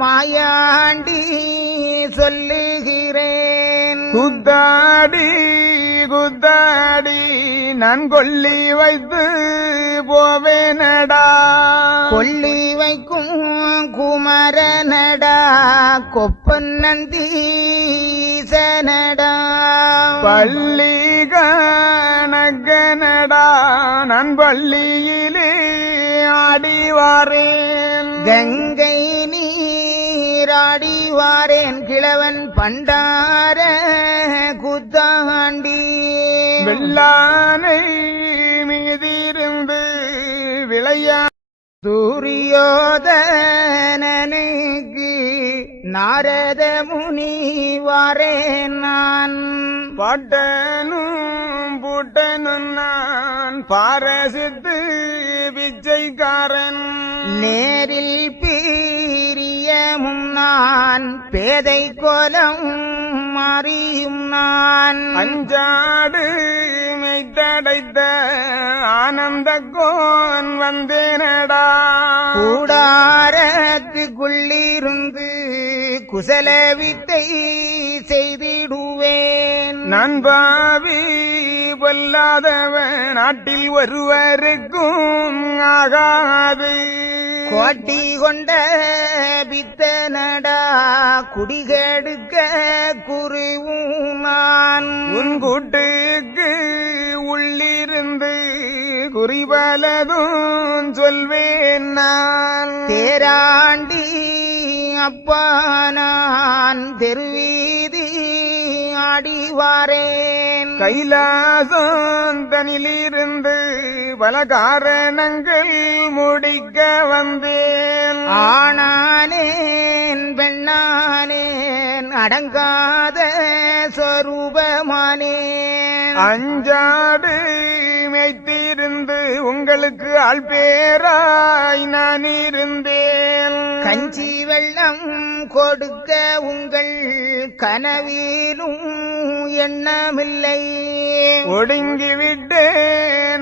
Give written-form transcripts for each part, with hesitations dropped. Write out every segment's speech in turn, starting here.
மாயாண்டி சொல்லுகிறேன். குத்தாடி குத்தாடி நான் கொல்லி வைத்து போவேனடா. கொல்லி வைக்கும் குமரனடா கொப்பன் நந்தீசனடா. பள்ளி கணக்கனடா நான் பள்ளியிலே ஆடிவாரேன். கங்கை நீராடிவாரேன் கிழவன் பண்டார குத்தாண்டி. வெள்ளானை மீதிருந்து விளையா சூரியோதனனுக்கு நாரத முனி வாரேன் நான். பாட்டனும் பூட்டனும் நான் பாரசித்து பிச்சைக்காரன். நேரில் பீரியமும் நான் பேதை கோலம் மாறியும் நான். அஞ்சாடு மெய்த்தடைத்த ஆனந்த கோன் வந்தேனடா. கூடாரத்துக்குள்ளிருந்து குசல வித்தை செய்திடுவேன். நான் பாவி பொல்லாதவன் நாட்டில் ஒருவருக்கும் ஆகாது. கோட்டி கொண்ட பித்தனடா குடிகெடுக்க குறிவும் நான். உன் கூட்டுக்கு உள்ளிருந்து குறிபலதும் சொல்வேன் நான். தேராண்டி அப்பா நான் தெருவீதி ஆடிவாரேன். கைலாசம் தனிலிருந்து பல காரணங்கள் முடிக்க வந்தேன். ஆனானேன் பெண்ணானேன் அடங்காத சொரூபமானேன். அஞ்சாடு மேய்த்திருந்து உங்களுக்கு ஆள் பேராய் நான் இருந்தேன். கஞ்சி வெள்ளம் கொடுக்க உங்கள் கனவிலும் எண்ணமில்லை. ஒடுங்கிவிட்டே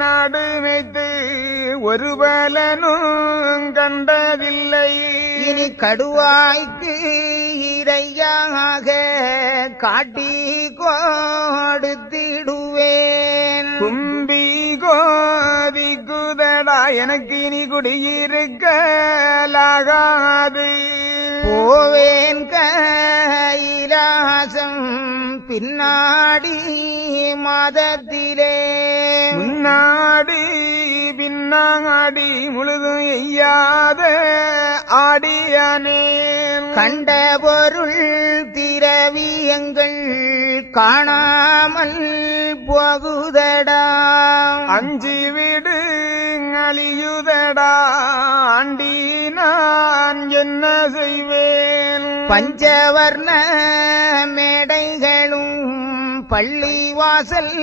நாடு மேய்த்து ஒரு பலனும் கண்டதில்லை. இனி கடுவாய்க்கு இரையாக காட்டி கொடுத்திடுவேன். கும்பி கோதி குதடா எனக்கு இனி குடியிருக்கலாகாது. போவேன் கைலாசம் பின்னாடி மாதத்திலே. முன்னாடி பின்னாடி முழுதும் எய்யாத ஆடியானே. கண்ட பொருள் திரவியங்கள் காணாமல் போகுதடா. அஞ்சி விடு அழியுதடா ஆண்டி நான் என்ன செய்வேன். பஞ்சவர்ண மேடைகளும் பள்ளி வாசல்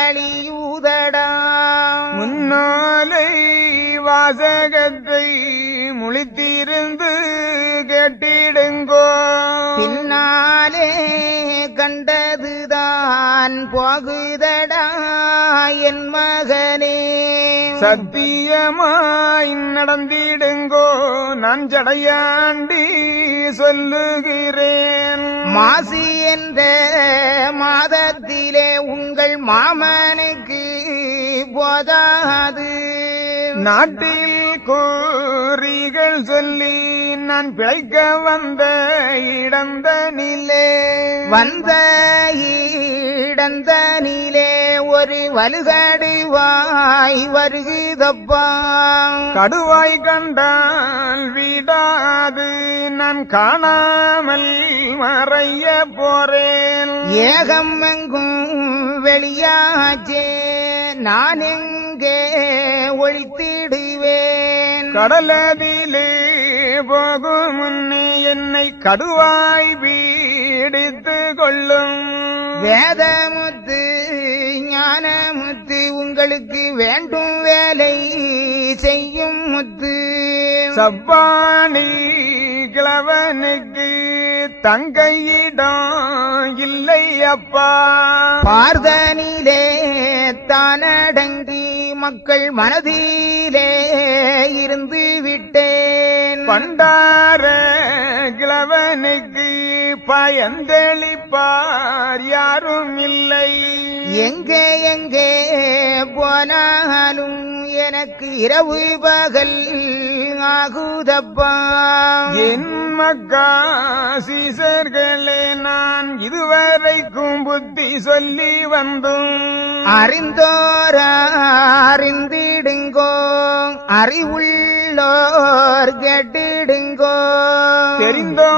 அழியுதடா. முன்னாலை வாசகத்தை முழித்திருந்து கேட்டிடுங்கோ. பின்னாலே கண்டதுதான் போகுதடா என் மகனே. சத்தியமாய் நடந்திடுங்கோ நான் ஜடையாண்டி சொல்லுகிறேன். மாசி என்ற மாதத்திலே உங்கள் மாமனுக்கு போதாது. நாட்டில் கூறிகள் சொல்லி நான் பிழைக்க வந்த இடந்தனிலே. வந்த இடந்தனிலே ஒரு வலுகடுவாய் வருகுதப்பா. கடுவாய் கண்டால் விடாது நான் காணாமல் மறைய போறேன். ஏகம் எங்கும் வெளியாச்சே நான் எங்கே ஒழித்திடுவேன். கடலதிலே போகும் முன்னே என்னை கடுவாய் பீடித்து கொள்ளும். வேதமுத்து ஞானமுத்து உங்களுக்கு வேண்டும் வேலை செய்யும் முத்து. சப்பானி கிழவனுக்கு தங்கையிடம் இல்லை அப்பா. பார்தனிலே தானடங்கி மக்கள் மனதிலே இருந்து விட்டேன். பண்டார கிழவனுக்கு பயந்தளிப்பார் யாரும் இல்லை. எங்கே எங்கே போனாலும் எனக்கு இரவு பகல் ஆகுதப்பா. என் மக்கா சீசர்களே, நான் இதுவரைக்கும் புத்தி சொல்லி வந்தும் அறிந்தோர் அறிந்திடுங்கோ, அறிவுள்ளோர் கேட்டிடுங்கோ. தெரிந்தோ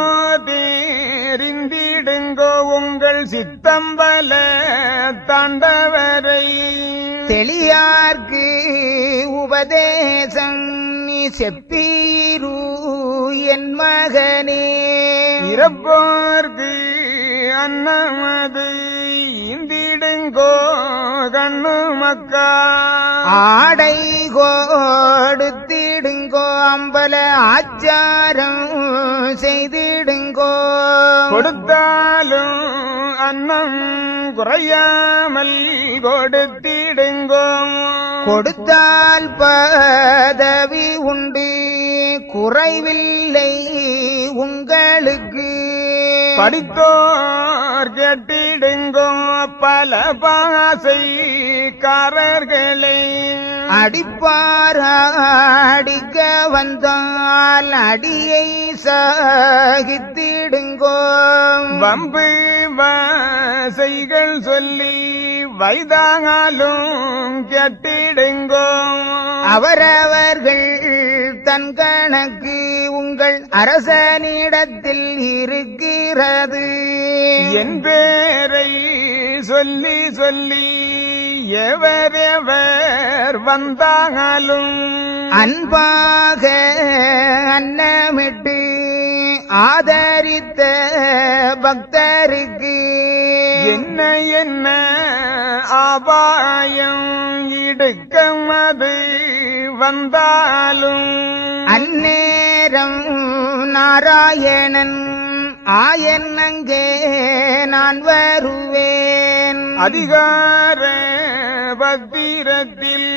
தெரிந்திடுங்கோ, உங்கள் சித்தம்பல தாண்டவரை. தெளியார்க்கு உபதேசம் நீ செப்பீரு என் மகனே. இறப்போர்க்கு அன்னமது இந்திடுங்கோ கண்ணு மக்கா. ஆடை கொடுத்திடுங்கோ, அம்பல ஆச்சாரம் செய்திடுங்கோ. கொடுத்தாலும் அன்னம் குறையாமல் கொடுத்திடுங்கோ. கொடுத்தால் பதவி உண்டு, குறைவில்லை உங்களுக்கு. படித்தோர் கேட்டிடுங்கோ பல பாசைக்காரர்களை. அடிப்பார் அடிக்க வந்தால் அடியை சகித்திடுங்கோ. வம்பு வாசைகள் சொல்லி வைதாலும் கேட்டிடுங்கோ. அவரவர்கள் தன் கணக்கு உங்கள் அரசனிடத்தில் இருக்கிறது. என் பேரை சொல்லி சொல்லி எவர் வந்தாலும் அன்பாக அன்னமிட்டு ஆதரித்த பக்தருக்கு என்ன என்ன ஆபாயம் இடுக்கம் அது வந்தாலும் அந்நேரம் நாராயணன் ஆயன் அங்கே நான் வருவேன். அதிகார பத்திரத்தில்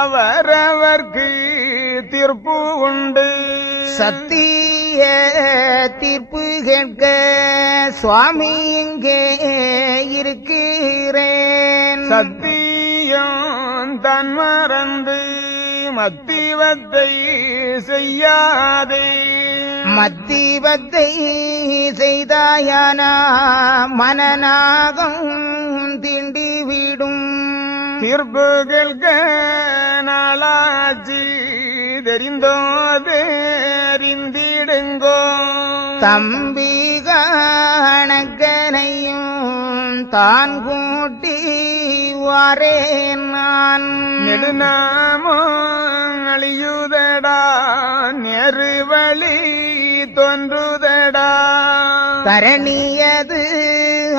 அவரவர்க்கு தீர்ப்பு உண்டு. சத்திய தீர்ப்பு கேட்க சுவாமி இங்கே இருக்கிறேன். சத்தியம் தன் மறந்து மத்திவத்தை செய்யாதே. மத்திவத்தை செய்தாயானா மனநாகம் திண்டிவிடும். தீர்ப்புகள் நாளாச்சி தெரிந்தோது அறிந்திடுங்கோ. தம்பி கணக்கனையும் தான் கூட்டி வாரேன் நான். நெடுநாமோ அழியுதடா, நெருவழி தோன்றுதடா. தரணியது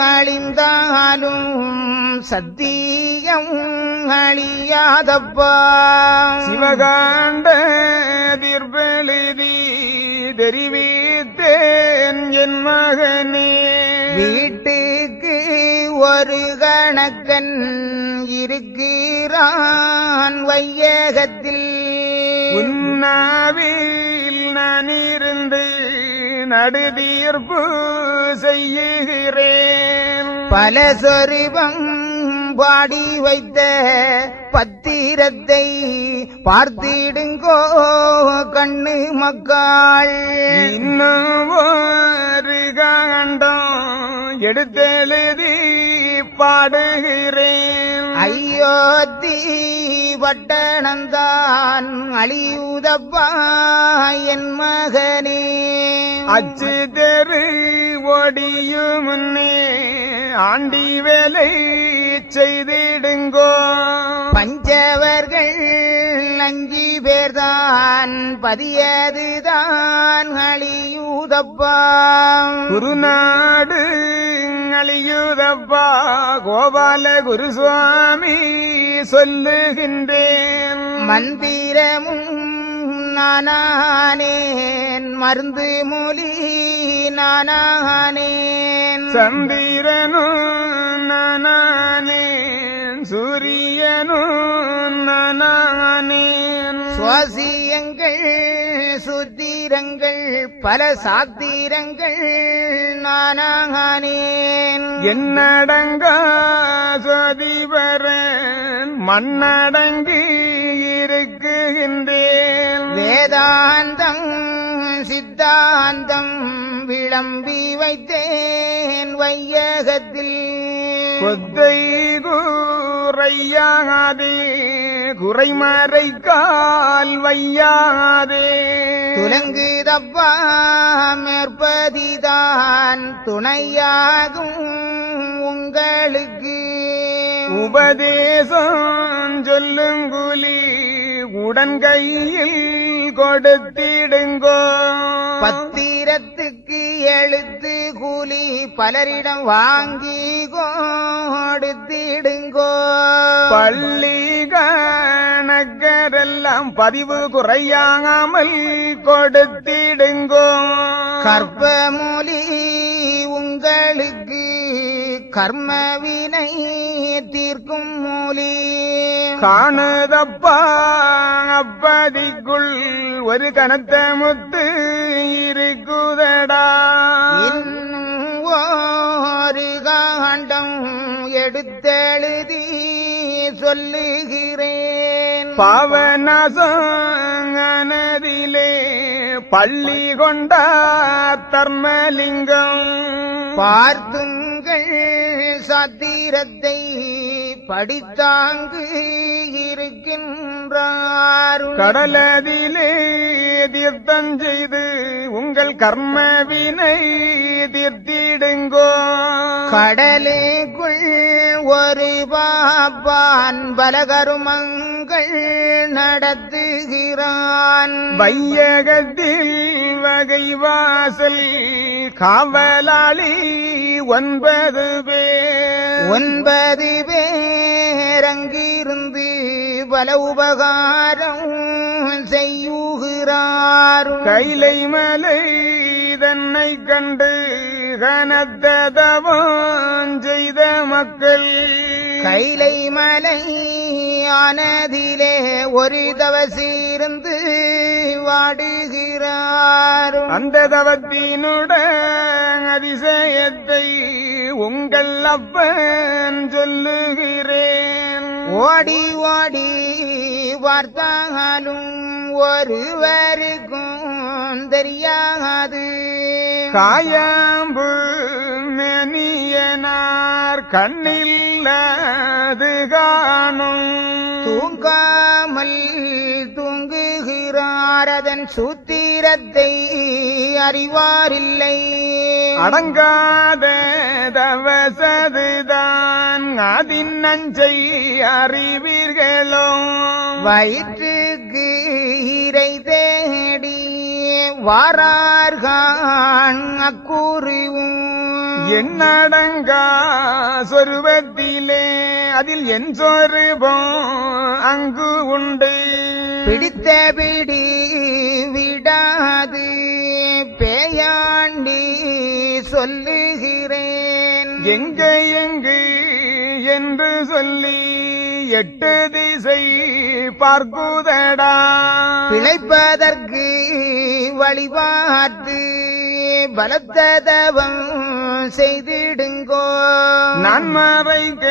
அழிந்தாலும் சத்தியம் அழியாதப்பா. சிவகாண்ட தீர்ப்பெழுதி தெரிவித்தேன் என் மகனே. வீட்டுக்கு ஒரு கணக்கன் இருக்கிறான் வையகத்தில். உன்னாவில் நான் இருந்து நடுதீர்ப்பு செய்கிறேன். பல சொருபம் பாடி வைத்த பத்திரத்தை பார்த்திடுங்கோ கண்ணு மக்காள். இன்னும் ஒரு காண்டம் எடுத்தெழுதி பாடுகிறேன். ஐயோத்தி பட்டணந்தான் அழியுதப்பா என் மகனே. அச்சு தெரு ஓடியும் முன்னே ஆண்டி வேலை செய்திடுங்கோ. பஞ்சவர்கள் 5 பேர்தான் பதியதுதான் அழியுதப்பா. குருநாடு அழியுதப்பா, கோபால குருசுவாமி சொல்லுகின்றேன். மந்திரமும் நானானேன், மருந்து மொழி நானானேன். சந்திரனும் நானானேன், சூரியனும் நானானேன். சுவாசியங்கள் சுத்திரங்கள் பல சாத்திரங்கள் நானானேன். என்னடங்கா சதிபரன் மண்ணடங்கி இருக்குகின்றேன். வேதாந்தம் சித்தாந்தம் விளம்பி வைத்தேன் வையகத்தில். கொத்தை கூறையாதே குறைமறைக்கால் வையாதே. துலங்குதப்பா மேற்பதிதான் துணையாகும் உங்களுக்கு. உபதேசம் சொல்லுங்குலி உடன் கையில் கொடுத்திடுங்கோ. பத்திரத்துக்கு எழுத்து கூலி பலரிடம் வாங்கி கொடுத்திடுங்கோ. பள்ளி கணக்கரெல்லாம் பதிவு குறையாமல் கொடுத்திடுங்கோ. கற்பமொழி உங்களுக்கு கர்மவினை தீர்க்கும் மொழி. காணுதப்பா அப்பதிக்குள் ஒரு கனத்த முத்து இருக்குதடா. இன்னும் ஒரு காண்டம் எடுத்தெழுதி சொல்லுகிறேன். பாவநாசனதிலே பள்ளி கொண்ட தர்மலிங்கம். பார்த்துங்கள் சாத்திரத்தை படித்தாங்கு இருக்கின்றார். கடலதிலே தீர்த்தம் செய்து உங்கள் கர்மவினை தீர்த்திடுங்கோ. கடலுக்குள் ஒரு பாப்பான் பலகருமங்கள் நடத்துகிறான். வையகத்தில் வகை வாசல் காவலாளி 9 பேர். 9 பேர் அங்கிருந்து பல உபகாரம் செய்யுகிறார். கைலை மலை தன்னை கண்டு கனத்த தவம் செய்த மக்கள். கைலை மலை ஆனதிலே ஒரு தவசிருந்து வாடுகிறார். அந்த தவத்தினுடன் அதிசயத்தை உங்கள் அப்பன் சொல்லுகிறேன். ஓடி ஓடி பார்த்தாலும் ஒருவருக்கும் தெரியாது. காயாம்பு மெனியனார் கண்ணில்லது காணும். தூங்காமல் தூங்குகிறார் அதன் சூத்திரத்தை அறிவாரில்லை. அடங்காத தவசதுதான் அதின் நஞ்சை அறிவீர்களோ. வயிற்றுக்கு இறை தேடி வாரார்கான் அக்கூறுவும். என்னடங்கா சொருபத்திலே அதில் என் சொருபம் அங்கு உண்டு. பிடித்த பிடி விடாது பேயாண்டி சொல்லுகிறேன். எங்கே எங்கு என்று சொல்லி 8 திசை பார்க்குதடா. பிழைப்பதற்கு வழிபாட்டு பலத்த தவம் செய்திடுங்கோ. நான் மறைக்க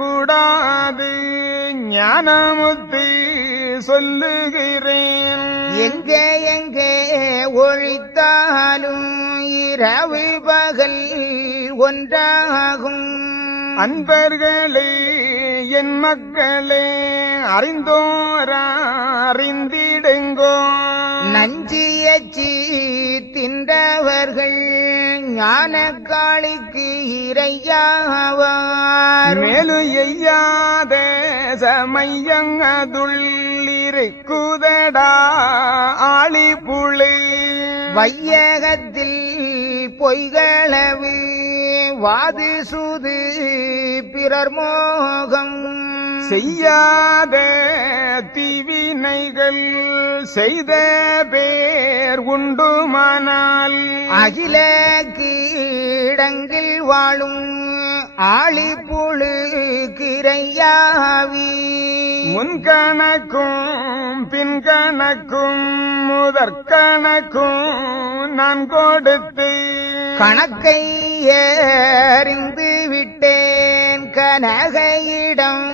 கூடாது ஞானமுத்தி சொல்லுகிறேன். எங்கே எங்கே ஒழித்தாலும் இரவு பகல் ஒன்றாகும். அன்பர்களே என் மக்களே அறிந்தோரா அறிந்திடுங்கோ. நஞ்சியச்சி தின்றவர்கள் ஞானக்காளிக்கு இறையாவார். மேலும் எய்யாத சமையங்கதுள்ளிருக்குதடா ஆளி புளி. வையகத்தில் பொய்களவு வாது சூது பிறர் மோகம். செய்யாத தீவினைகள் செய்த பேர் உண்டுமானால் அகில கீடங்கில் வாழும் ஆளிப்புழு கிரையாவி முன்கணக்கும் பின்கணக்கும் முதற்கணக்கும் நான் கொடுத்து கணக்கை ஏறிந்து விட்டேன் கனகையிடம்